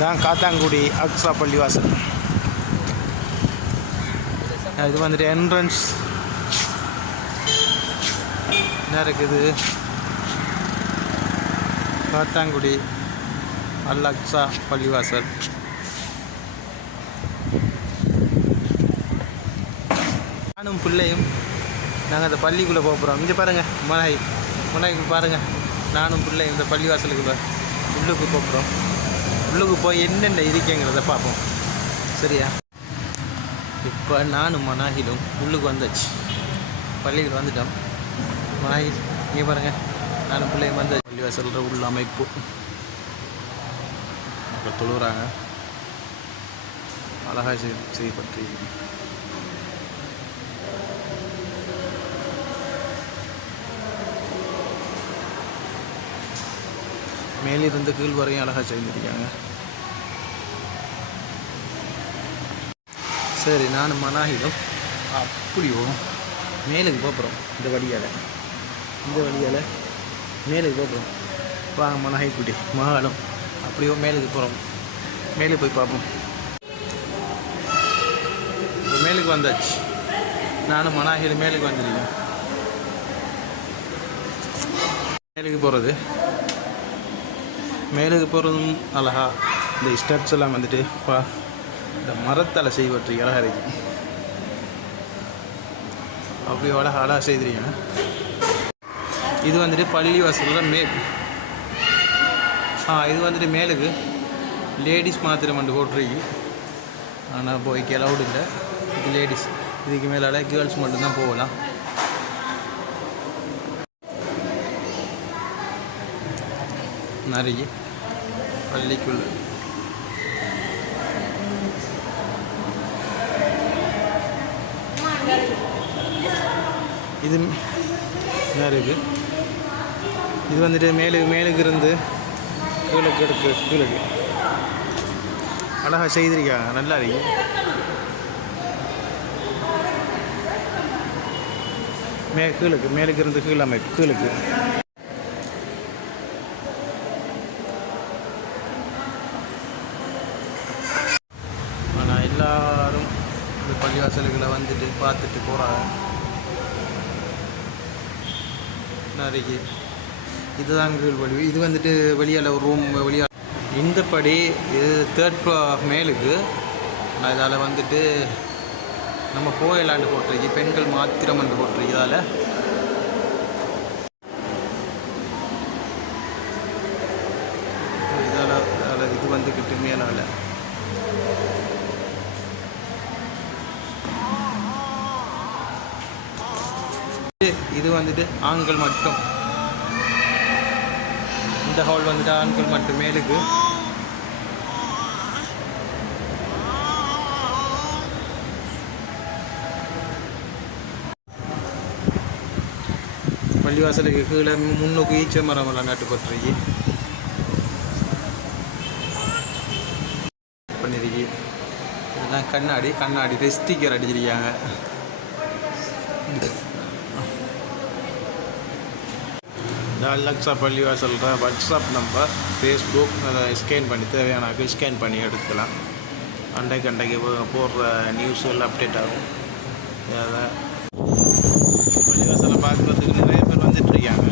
இதுதான் காத்தாங்குடி அக்ஸா பள்ளிவாசல். இது வந்துட்டு என்ட்ரன்ஸ் என்ன இருக்குது? காத்தாங்குடி அல் அக்ஸா பள்ளிவாசல். நானும் பிள்ளையும் நாங்கள் அந்த பள்ளிக்குள்ளே போக போகிறோம் இங்கே பாருங்கள் முனாய் மனாய்க்கு பாருங்கள் நானும் பிள்ளையும் இந்த பள்ளிவாசலுக்குள்ளே உள்ளுக்கு போகிறோம் உள்ளுக்கு போய் என்னென்ன இருக்கேங்கிறத பார்ப்போம். சரியா? இப்போ நானும் மனாகிலும் உள்ளுக்கு வந்தாச்சு. பள்ளிகள் வந்துட்டோம். மனாகில் இங்கே பாருங்கள் நானும் பிள்ளைங்க வந்தாச்சு பள்ளிவாசல்ற உள்ள அமைப்பு. அப்போ தொழுகிறாங்க அழகாக செய் மேலிருந்து கீழ் வரையும் அழகாக செய்திருக்காங்க. சரி நான் மனாகிலும் அப்படியோ மேலுக்கு போகிறோம் இந்த வழியால். இந்த வழியால் மேலுக்கு போகிறோம் வாங்க மனாகி குட்டி மகாலம். அப்படியோ மேலுக்கு போகிறோம் மேலுக்கு போய் பார்ப்போம். மேலுக்கு வந்தாச்சு. நானும் மனாகியில் மேலுக்கு வந்துருக்கேன். மேலுக்கு போகிறது மேலுக்கு போகிறதும் அழகா. இந்த ஸ்டெப்ஸ் எல்லாம் வந்துட்டு பா இந்த மரத்தால் செய்வற்று அழகாக இருக்கு அப்படி அழகா அழகாக செய்திருக்கீங்க இது வந்துட்டு பள்ளி வாசலில் மேல் ஆ இது வந்துட்டு மேலுக்கு லேடிஸ் மாத்திரம் வந்து போட்டிருக்கு ஆனால் போய்க்கு அலவுட் இல்லை. இது லேடிஸ். இதுக்கு மேலால் கேர்ள்ஸ் மட்டும்தான் போகலாம். நிறைய. பள்ளிக்குள். இது என்ன இருக்கு? இது வந்துட்டு மேலு மேலுக்கு இருந்து கீழுக்கு எடுக்கு கீழுக்கு. அழகாக செய்திருக்காங்க நல்லா இருக்கு. மே கீழுக்கு மேலுக்கு இருந்து கீழ் அமைப்பு கீழுக்கு ஆனால் எல்லாரும் இந்த பள்ளிவாசல்களை வந்துட்டு பார்த்துட்டு போகிறாங்க நிறைய. இதுதான் கீழ் வழி இது வந்துட்டு வெளியால் ஒரு ரூம் வெளியால். இந்த படி இது தேர்ட் ஃப்ளோர் மேலுக்கு. நான் இதால் வந்துட்டு நம்ம போயிலாண்டு போட்டிருக்கு. பெண்கள் மாத்திரம் என்று போட்டிருக்கு இதால். இதால் இதால் இது வந்துக்கிட்டு மேலால் இது வந்துட்டு ஆண்கள் மட்டும். இந்த ஹால் வந்துட்டு ஆண்கள் மட்டும் மேலுக்கு. பள்ளிவாசலுக்கு கீழே முன்னுக்கு ஈச்ச மரம் எல்லாம் நட்டுப்பட்டுருக்கு. பண்ணிருக்கு. இதெல்லாம் கண்ணாடி. கண்ணாடி ஸ்டிக்கர் அடிச்சிருக்காங்க. அல்லக்ஸா பள்ளிவாசல் வாட்ஸ்அப் நம்பர் ஃபேஸ்புக் அதை ஸ்கேன் பண்ணி தேவையான ஸ்கேன் பண்ணி எடுத்துக்கலாம். அண்டைக்கு அண்டைக்கு போடுற நியூஸ் எல்லாம் அப்டேட் ஆகும். அதை பள்ளிவாசலை பார்க்குறதுக்கு நிறைய பேர் வந்துட்டு இருக்காங்க.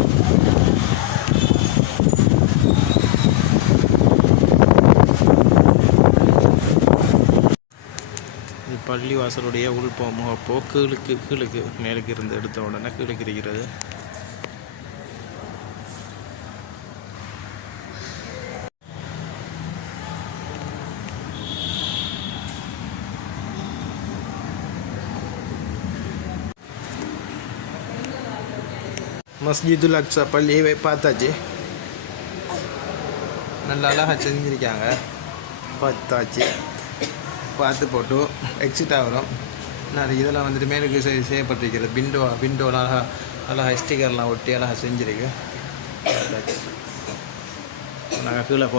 பள்ளிவாசலுடைய உள்போ முகப்போ கீழுக்கு கீழுக்கு மேலுக்கு இருந்து எடுத்த உடனே கீழுக்கு இருக்கிறது மஸ்ஜிதுல் அக்ஸா பள்ளியை பார்த்தாச்சு. நல்லா அழகாக செஞ்சுருக்காங்க. பார்த்தாச்சு. பார்த்து போட்டு எக்ஸிட் ஆகிறோம். நான் இதெல்லாம் வந்துட்டு மேலுக்கு செய் செய்யப்பட்டிருக்கிறது. விண்டோ விண்டோலாம் அழகாக அழகாக ஸ்டிக்கர்லாம் ஒட்டி அழகாக செஞ்சுருக்கு. நாங்கள் கீழே போ